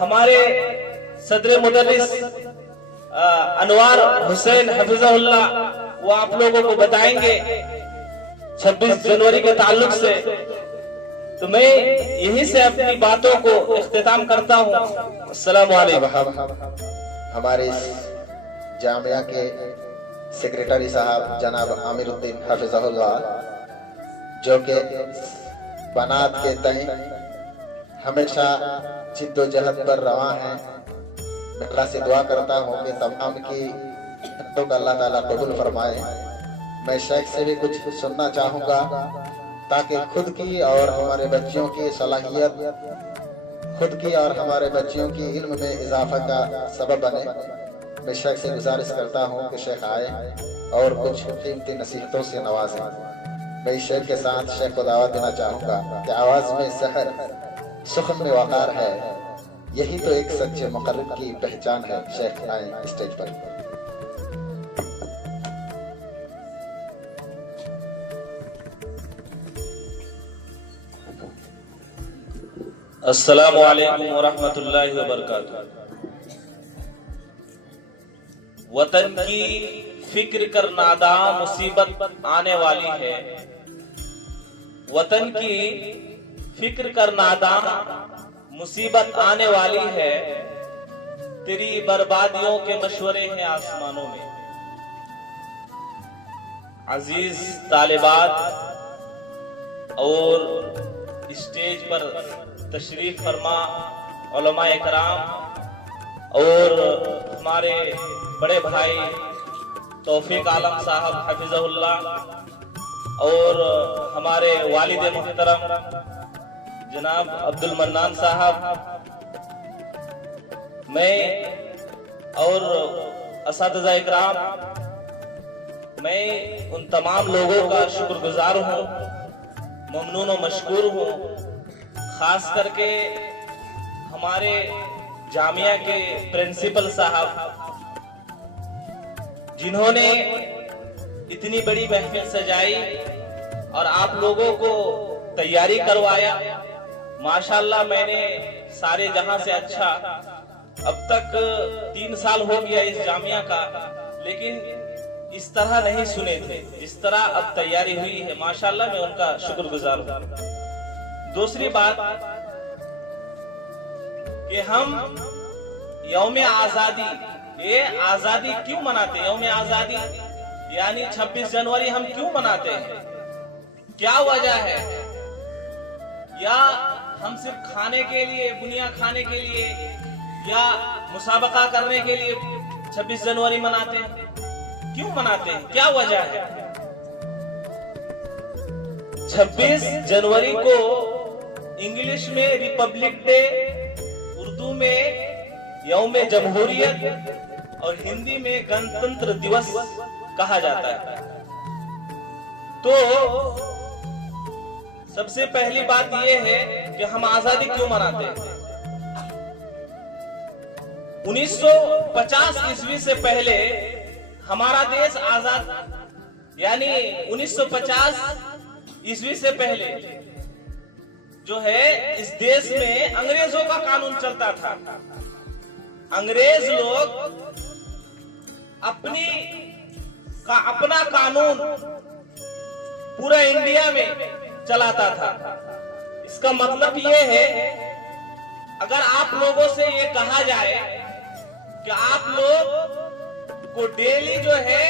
हमारे सदर मुदर्रिस अनवार हुसैन हफिज़हुल्लाह वो आप लोगों को बताएंगे 26 जनवरी के ताल्लुक से। तो मैं यहीं से अपनी बातों को इख्तिताम करता हूँ। अस्सलामु अलैकुम। हमारे इस जामिया के सेक्रेटरी साहब जनाब आमिरुद्दीन हफिज़हुल्लाह, जो के बनात के तय हमेशा जिद्दोजहद पर रवा हैं। मैं अल्लाह से दुआ करता हूँ कि तमाम की तो अल्लाह ताला कबूल फरमाए। मैं शेख से भी कुछ सुनना चाहूँगा ताकि खुद की और हमारे बच्चों की सलाहियत, खुद की और हमारे बच्चों की इल्म में इजाफा का सबब बने। मैं शेख से गुजारिश करता हूँ कि शेख आए और कुछ कीमती नसीहतों से नवाजें। मैं इस शेख के साथ शेख को दावत देना चाहूँगा कि आवाज़ में सहर, सुखन में वक़ार है, यही तो एक सच्चे मुक़र्रिब की पहचान है। शेख आए स्टेज पर। अस्सलामु अलैकुम व रहमतुल्लाहि व बरकातुहू। वतन की फिक्र कर नादा मुसीबत आने वाली है। वतन की फिक्र कर नादा मुसीबत आने वाली है। तेरी बर्बादियों के मशवरे हैं आसमानों में। अजीज तालिबात और स्टेज पर तशरीफ फरमा उलमा इकराम और हमारे बड़े भाई तौफीक आलम साहब हफिज़हुल्लाह और हमारे वालिद मुहतरम जनाब अब्दुल मन्नान साहब, मैं और असातिज़ा इकराम, मैं उन तमाम लोगों का शुक्रगुजार हूँ, ममनून और मशकूर हूँ। खास करके हमारे जामिया के प्रिंसिपल साहब जिन्होंने इतनी बड़ी महफिल सजाई और आप लोगों को तैयारी करवाया। माशाल्लाह, मैंने सारे जहां से अच्छा अब तक 3 साल हो गया इस जामिया का, लेकिन इस तरह नहीं सुने थे जिस तरह अब तैयारी हुई है। माशाल्लाह, मैं उनका शुक्रगुजार हूं। दूसरी बात कि हम यौम आजादी, ये आजादी क्यों मनाते हैं? यौम आजादी यानी 26 जनवरी हम क्यों मनाते हैं? क्या वजह है? या हम सिर्फ खाने के लिए, बुनिया खाने के लिए या मुसाबका करने के लिए 26 जनवरी मनाते हैं? क्यों मनाते हैं? क्या वजह है? 26 जनवरी को इंग्लिश में रिपब्लिक डे, उर्दू में यौम जमहूरियत और हिंदी में गणतंत्र दिवस कहा जाता है। तो सबसे पहली बात यह है कि हम आजादी क्यों मनाते हैं। 1950 ईस्वी से पहले हमारा देश आजाद, यानी 1950 ईस्वी से पहले जो है इस देश में अंग्रेजों का कानून चलता था। अंग्रेज लोग अपना कानून पूरा इंडिया में चलाता था। इसका मतलब ये है, अगर आप लोगों से ये कहा जाए कि आप लोग को डेली जो है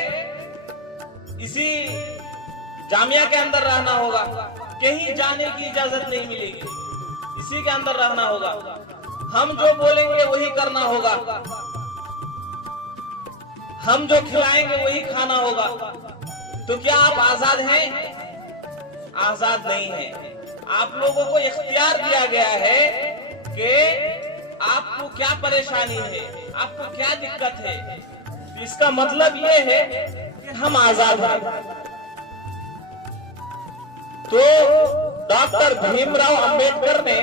इसी जामिया के अंदर रहना होगा, कहीं जाने की इजाजत नहीं मिलेगी, इसी के अंदर रहना होगा, हम जो बोलेंगे वही करना होगा, हम जो खिलाएंगे वही खाना होगा, तो क्या आप आजाद हैं? आजाद नहीं है। आप लोगों को इख्तियार दिया गया है कि आपको क्या परेशानी है, आपको क्या दिक्कत है। तो इसका मतलब ये है कि हम आजाद हैं। तो डॉक्टर भीमराव अंबेडकर ने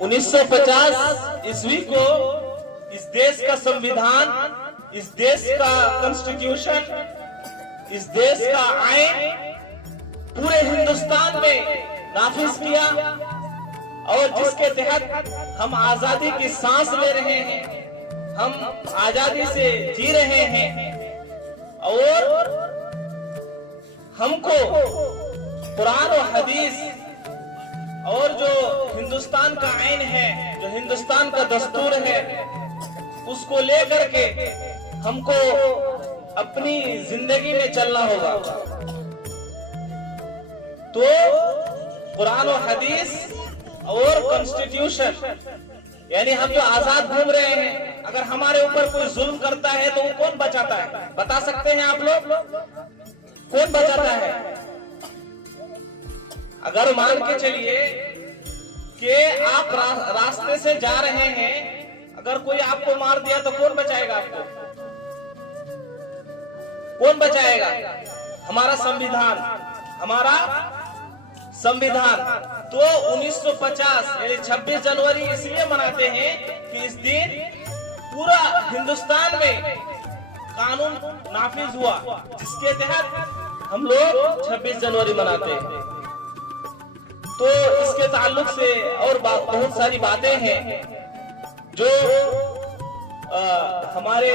1950 ईस्वी को इस देश का संविधान, इस देश का कॉन्स्टिट्यूशन, इस देश का आईन पूरे हिंदुस्तान में नाफिज किया और जिसके तहत हम आजादी की सांस ले रहे हैं, हम आजादी से जी रहे हैं और हमको कुरान और हदीस और जो हिंदुस्तान का आईन है, जो हिंदुस्तान का दस्तूर है, उसको लेकर के हमको अपनी जिंदगी में चलना होगा। तो कुरान और हदीस और कॉन्स्टिट्यूशन, यानी हम जो आजाद घूम रहे हैं, अगर हमारे ऊपर कोई जुल्म करता है तो वो कौन बचाता है? बता सकते हैं आप लोग? कौन बचाता है? अगर मान के चलिए कि आप रास्ते से जा रहे हैं, अगर कोई आपको मार दिया तो कौन बचाएगा आपको? कौन बचाएगा? हमारा संविधान, हमारा संविधान। तो 1950 यानी 26 जनवरी इसलिए मनाते हैं कि इस दिन पूरा हिंदुस्तान में कानून नाफिज हुआ, जिसके तहत हम लोग 26 जनवरी मनाते हैं। तो इसके ताल्लुक से और बहुत सारी बातें हैं जो हमारे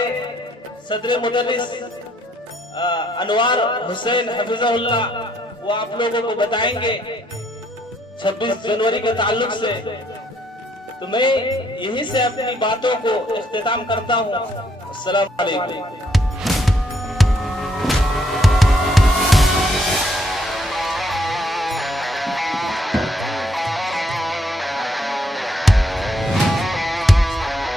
सदर मुदर्रिस अनवार हुसैन हफिज़हुल्लाह वो आप लोगों को बताएंगे 26 जनवरी के ताल्लुक से। तो मैं यहीं से अपनी बातों को इख्तिताम करता हूँ। अस्सलाम वालेकुम।